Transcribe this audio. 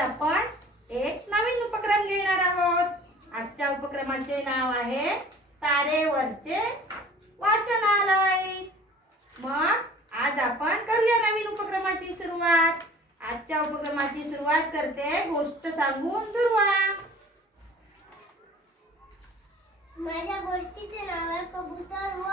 आपण एक नवीन उपक्रम घेणार आहोत. आजच्या उपक्रमाचे नाव आहे तारेवरचे वाचनालय. मग आज आपण करूया नवीन उपक्रमाची सुरुवात. आजच्या उपक्रमाची सुरुवात करते गोष्ट सांगून दुर्वा. माझ्या गोष्टीचे नाव आहे कबूतर व